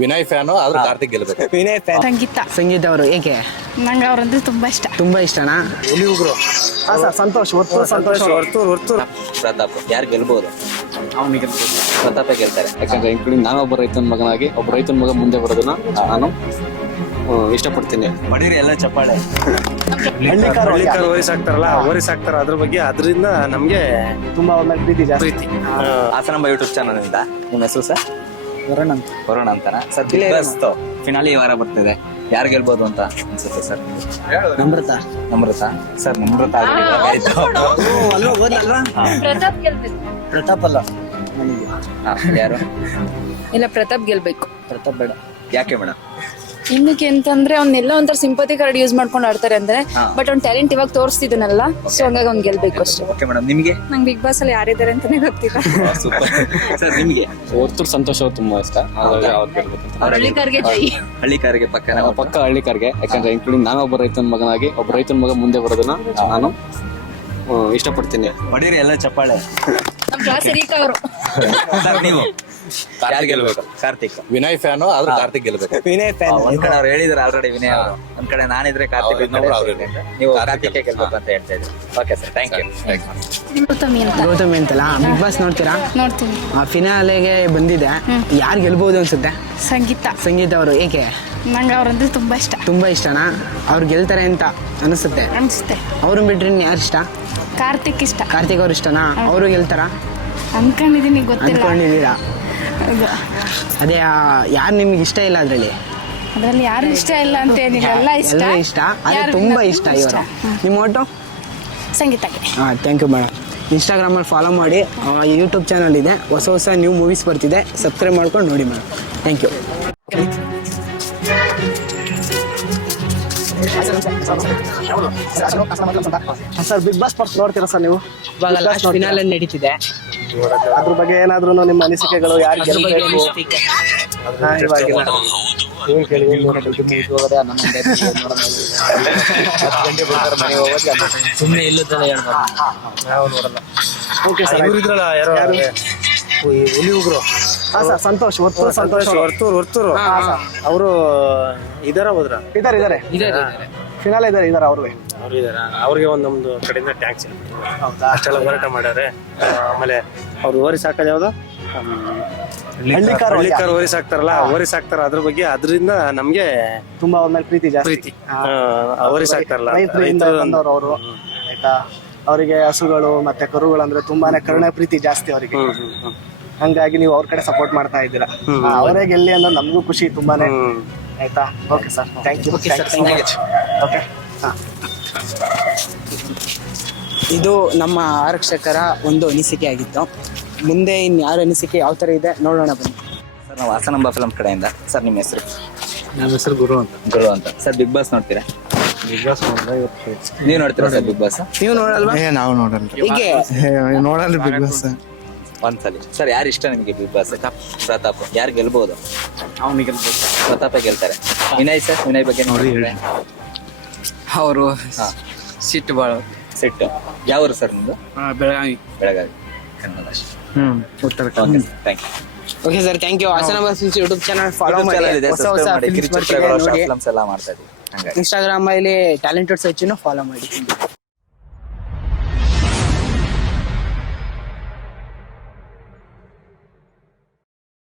Vinay fan ಆದ್ರೆ ಕಾರ್ತಿಕ್ ಗೆಲ್ಬೇಕು. Vinay fan. ಸಂಗೀತ ಸಂಗೀತ ಅವರು ಏಕೆ ನಂಗೆ ಅವ್ರಂದ್ರೆ ತುಂಬಾ ಇಷ್ಟ. ತುಂಬಾ ಇಷ್ಟನಾ? ಸಂತೋಷ್ ಸಂತೋಷ್ ಪ್ರತಾಪ್ ಯಾರು ಗೆಲ್ಬಹುದು? ಅವನಿಗೆ ಪ್ರತಾಪ ಗೆಲ್ತಾರೆ. ಯಾಕಂದ್ರೆ ಇನ್ಕ್ಲೂಡಿಂಗ್ ನಾನು ಒಬ್ಬ ರೈತನ ಮಗನಾಗಿ ಒಬ್ಬ ರೈತನ ಮಗ ಮುಂದೆ ಬರೋದನ್ನ ನಾನು ಇಷ್ಟಪಡ್ತೀನಿ. ಬಡೀರಿ ಎಲ್ಲ ಚಪ್ಪಾಳೆ. ಹಳ್ಳಿಕಾರ ಓರಿಸ್ ಆಗ್ತಾರಲ್ಲ, ಓರಿಸ್ ಆಗ್ತಾರ ಅದ್ರ ಬಗ್ಗೆ ಅದರಿಂದ ನಮ್ಗೆ ತುಂಬಾ ಅವ್ರ ಮೇಲೆ ಪ್ರೀತಿ ಜಾಸ್ತಿ. ಹಾಸನಾಂಬ ಯೂಟ್ಯೂಬ್ ಚಾನಲ್ ಇಂದ. ನಿಮ್ಮ ಹೆಸರು ಸರ್? ವರುಣ್ ಅಂತಾನ ಸರ್. ಫಿನಾಲಿ ಈ ವಾರ ಬರ್ತಿದೆ, ಯಾರು ಗೆಲ್ಬಹುದು ಅಂತ ಅನ್ಸುತ್ತೆ ಸರ್? ನಮ್ರತ ಸರ್ ನಮ್ರತ ಪ್ರತಾಪ್ ಗೆಲ್ಬೇಕು. ಪ್ರತಾಪ್ ಅಲ್ಲ, ಯಾರು? ಇಲ್ಲ, ಪ್ರತಾಪ್ ಗೆಲ್ಬೇಕು. ಪ್ರತಾಪ್ ಬೇಡ. ಯಾಕೆ ಮೇಡಮ್? ಇನ್ನಕ್ಕೆ ಅಂತಂದ್ರೆ ಅವ್ನೆಲ್ಲ ಒಂಥರ ಸಿಂಪತಿ ಕಾರ್ಡ್ ಯೂಸ್ ಮಾಡ್ಕೊಂಡು ಆಡ್ತಾರೆ ಅಂದ್ರೆ, ಬಟ್ ಅವ್ನ ಟ್ಯಾಲೆಂಟ್ ಇವಾಗ ತೋರಿಸ್ತಿದ್ದಾನಲ್ಲ, ಸೊ ಹಂಗಾಗಿ ಅವ್ನ್ ಗೆಲ್ಬೇಕು ಅಷ್ಟೇ. ಓಕೆ ಮೇಡಮ್, ನಿಮ್ಗೆ? ನಂಗೆ ಬಿಗ್ ಬಾಸ್ ಅಲ್ಲಿ ಯಾರಿದ್ದಾರೆ ಅಂತಾನೆ ಗೊತ್ತಿಲ್ಲ. Super sir. ನಿಮ್ಗೆ? ಹೊರ್ತೂರು ಸಂತೋಷ್ ಅವ್ರು ತುಂಬಾ ಇಷ್ಟ, ಹಾಗಾಗಿ ಅವ್ರು ಗೆಲ್ಬೇಕಂತ. ಹಳ್ಳಿಕಾರ್ಗೆ ಜೈ. ಹಳ್ಳಿಕಾರಿಗೆ ಪಕ್ಕ ಹಳ್ಳಿಕಾರ್ಗೆ. ಯಾಕಂದ್ರೆ ಇನ್ಕ್ಲೂಡಿಂಗ್ ನಾನು ಒಬ್ಬ ರೈತನ ಮಗನಾಗಿ ಒಬ್ಬ ರೈತನ ಮಗ ಮುಂದೆ ಬರೋದನ್ನ ನಾನು ಇಷ್ಟಪಡ್ತೀನಿ. ಬಡೀರಿ ಎಲ್ಲ ಚಪ್ಪಾಳೆ. ನಮ್ ಕ್ಲಾಸ್ ರೀಕಾ ಅವರು. ಸರ್ ನೀವು? ಯಾರು ಗೆಲ್ಬೇಕು? ಕಾರ್ತಿಕ್. ವಿನಯ್ ಫ್ಯಾನು ಆದ್ರೆ ಕಾರ್ತಿಕ್ ಗೆಲ್ಬೇಕು. ವಿನಯ್ ಫ್ಯಾನ್. ಒಂದ್ ಕಡೆ ಅವ್ರು ಹೇಳಿದ್ರೆ ಆಲ್ರೆಡಿ ವಿನಯ್ ಅವರು, ಒಂದ್ ಕಡೆ ನಾನಿದ್ರೆ ಕಾರ್ತಿಕ್, ನೀವು ಕಾರ್ತಿಕ್ ಗೆಲ್ಬೇಕು ಅಂತ ಹೇಳ್ತಾ ಇದ್ರಿ. Okay sir, thank you. Gautami ಅಂತ. ಗೌತಮಿ ಅಂತಲ್ಲ. ಬಿಗ್ ಬಾಸ್ ನೋಡ್ತೀರಾ? ನೋಡ್ತೀನಿ. ಆ ಫಿನಾಲೆಗೆ ಬಂದಿದೆ, ಯಾರು ಗೆಲ್ಬಹುದು ಅನ್ಸುತ್ತೆ? ಸಂಗೀತ ಅವರು ಏಕೆ? ನಂಗೆ ಅವ್ರಂದ್ರೆ ತುಂಬಾ ಇಷ್ಟ. ತುಂಬಾ ಇಷ್ಟನಾ? ಅವ್ರು ಗೆಲ್ತಾರೆ ಅಂತ ಅನಿಸುತ್ತೆ. ಅವ್ರನ್ನ ಬಿಟ್ರೆ ಯಾರು ಇಷ್ಟ? ಕಾರ್ತಿಕ್ ಇಷ್ಟ. ಕಾರ್ತಿಕ್ ಅವ್ರು ಇಷ್ಟನಾ? ಅವರು ಗೆಲ್ತಾರ ಅನ್ಕೊಂಡಿದೀನಿ, ಗೊತ್ತಿಲ್ಲ. ಅನ್ಕೊಂಡಿದ್ದೀರಾ? ಅದೇ ಯಾರು ನಿಮ್ಗೆ ಇಷ್ಟ ಇಲ್ಲ ಅದ್ರಲ್ಲಿ? ಅದ್ರಲ್ಲಿ ಯಾರು ಇಷ್ಟ ಇಲ್ಲ ಅಂತ ಏನಿಲ್ಲ, ಎಲ್ಲ ಇಷ್ಟ. ಅದೇ ತುಂಬಾ ಇಷ್ಟ ಇವರು. ನಿಮ್ಮ ಓಟು? ಸಂಗೀತಕ್ಕೆ. Thank you madam. ಇನ್ಸ್ಟಾಗ್ರಾಮಲ್ಲಿ ಫಾಲೋ ಮಾಡಿ, ಯೂಟ್ಯೂಬ್ ಚಾನಲ್ ಇದೆ, ಹೊಸ ನ್ಯೂ ಮೂವೀಸ್ ಬರ್ತಿದೆ, ಸಬ್ಸ್ಕ್ರೈಬ್ ಮಾಡ್ಕೊಂಡು ನೋಡಿ madam. Thank you. Sir Bigg Boss part ನೋಡ್ತೀರಾ ಸರ್ ನೀವು? ಇವಾಗ ಲಾಸ್ಟ್ ಫಿನಾಲೆ ನಡೀತಿದೆ, ಅದ್ರ ಬಗ್ಗೆ ಏನಾದ್ರು ನಿಮ್ಮ ಅನಿಸಿಕೆಗಳು, ಯಾರು ಗೆಲ್ಬೇಕು? ಸುಮ್ಮನೆ ಇಲ್ಲದಲ್ಲ ಹೇಳ್ಬಾರ್ದು. ನಾವು ನೋಡಲ್ಲ. ಓಕೆ ಸರ್, ಇವರಿದ್ರಲ್ಲ ಯಾರು ಹುಲಿ ಉಗ್ರು. ಸರ್ ಸಂತೋಷ್ ಹೊರ್ತೂರು ಅವರು ಇದಾರ ಹೋದ್ರ? ಇದಾರೆ ಫಿನಾಲೆ ಇದಾರೆ ಅವ್ರಿಗೆ. ಅವ್ರಿಗೆ ಒಂದು ನಮ್ದು ಕಡೆಯಿಂದ ಟ್ಯಾಂಕ್ಸ್. ಅಷ್ಟೆಲ್ಲ ಹೋರಾಟ ಮಾಡ್ಯಾರೆ. ಆಮೇಲೆ ಅವ್ರು ಓರಿಸ್ ಹಾಕೋದು ಯಾವ್ದು? ಹಳ್ಳಿಕಾರ ಓರಿಸ್ ಹಾಕ್ತಾರಲ್ಲ, ಓರಿಸ್ ಹಾಕ್ತಾರ ಅದ್ರ ಬಗ್ಗೆ ಅದರಿಂದ ನಮ್ಗೆ ತುಂಬಾ ಅವ್ರ ಮೇಲೆ ಪ್ರೀತಿ ಜಾಸ್ತಿ. ಓರಿಸ್ ಹಾಕ್ತಾರಲ್ಲ ಅವರು ಆಯ್ತಾ, ಅವರಿಗೆ ಹಸುಗಳು ಮತ್ತೆ ಕರುಗಳು ಅಂದ್ರೆ ತುಂಬಾನೇ ಕರುಣೆ ಪ್ರೀತಿ ಜಾಸ್ತಿ ಅವರಿಗೆ. ಹಂಗಾಗಿ ನೀವು ಅವ್ರ ಕಡೆ ಸಪೋರ್ಟ್ ಮಾಡ್ತಾ ಇದ್ದೀರಾ. ಅವರೇ ಗೆಲ್ಲಿ ಅನ್ನೋ ನಮಗೂ ಖುಷಿ ತುಂಬಾನೇ. ಆಯ್ತಾ? Okay sir, thank you. Okay, ಇದು ನಮ್ಮ ಆರಕ್ಷಕರ ಒಂದು ಅನಿಸಿಕೆ ಆಗಿತ್ತು. ಮುಂದೆ ಇನ್ಯಾರ ಅನಿಸಿಕೆ ಯಾವ ಥರ ಇದೆ ನೋಡೋಣ ಬನ್ನಿ. ಸರ್ ನಾವು ಹಾಸನಾಂಬ ಫಿಲಂ ಕಡೆಯಿಂದ. ಸರ್ ನಿಮ್ಮ ಹೆಸರು? ನಮ್ಮ ಹೆಸರು ಗುರು ಅಂತ. ಸರ್ ಬಿಗ್ ಬಾಸ್ ನೋಡ್ತೀರಾ? ಬಿಗ್ ಬಾಸ್ ನೀವು ನೋಡ್ತೀರಾ ಸರ್ ಬಿಗ್ ಬಾಸ್? ನೀವು ನೋಡಲ್ವಾ? ನಾವು ನೋಡಲ್ಲ. ಹೀಗೆ ನೋಡಲ್ಲ ಬಿಗ್ ಬಾಸ್ ಒಂದ್ಸಲಿ. ಸರ್ ಯಾರು ಇಷ್ಟ ನಿಮಗೆ ಬಿಗ್ ಬಾಸ್? ಪ್ರತಾಪ್. ಯಾರು ಗೆಲ್ಬಹುದು? ಅವನಿಗೆ ಗೆಲ್ಬೇಕು. ಪ್ರತಾಪ ಗೆಲ್ತಾರೆ. ವಿನಯ್ ಸರ್? ವಿನಯ್ ಬಗ್ಗೆ ನೋಡಿ. ಅವರು ಸಿಟ್ಟು ಬಾಳ. ಸಿಟ್ಟು. ಯಾವರು ಸರ್ ನಿಮ್ದು? ಬೆಳಗಾವಿ ಕನ್ನಡ. ಉತ್ತರ thank you. Okay sir, thank you. Hasanamba films YouTube channel follow ಮಾಡಿ, ಹೊಸ ಫಿಲ್ಮ್ಸ್ ಬರ್ತಿದೆ ನೋಡಿ. ಎಲ್ಲ ಮಾಡ್ತಾ ಇದೀವಿ. ಇನ್ಸ್ಟಾಗ್ರಾಮ್ ಅಲ್ಲಿ ಟ್ಯಾಲೆಂಟೆಡ್ ಸರ್ಚ್ ಫಾಲೋ ಮಾಡಿ.